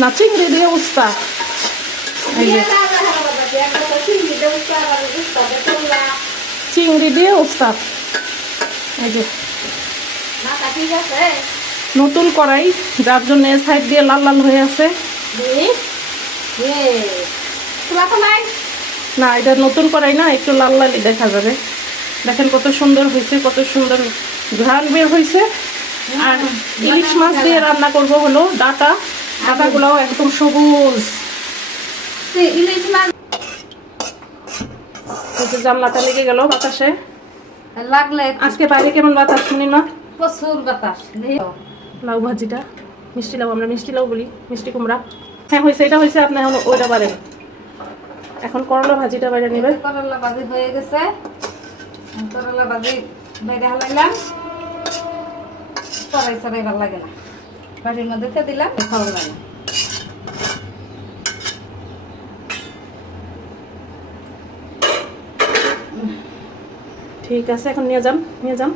না চিংড়ি দিয়ে উস্তা। এই যে চিংড়ি দিয়ে উস্তা। এই যে নতুন কড়াই, যার জন্য সাইড দিয়ে লাল লাল হয়ে আছে। না, এটা নতুন কড়াই না, একটু লাল লালই দেখা যাবে। দেখেন কত সুন্দর হয়েছে, কত সুন্দর ঘ্রাণ বের হয়েছে। আর ইলিশ মাছ দিয়ে রান্না করব হলো ডাটা। ডাটাগুলোও একদম সবুজ। ইলিশ মাছ জানলাটা লেগে গেল বাতাসে। লাগলে আজকে বাইরে কেমন বাতাস শুনি না? প্রচুর বাতাস। লাউ ভাজিটা, মিষ্টি লাউ, আমরা মিষ্টি লাউ বলি, মিষ্টি কুমড়া। হ্যাঁ হয়েছে, এটা হয়েছে। আপনি এখন ওইটা পারেন। এখন করলা ভাজিটা বাইরে নেবেন। করলা ভাজি হয়ে গেছে। করলা ভাজি বাইরে হালাইলাম। চড়াই চড়াই ভালো লাগে না, বাড়ির মধ্যে দিলাম, ভালো লাগে। ঠিক আছে, এখন নিয়ে যান, নিয়ে যান।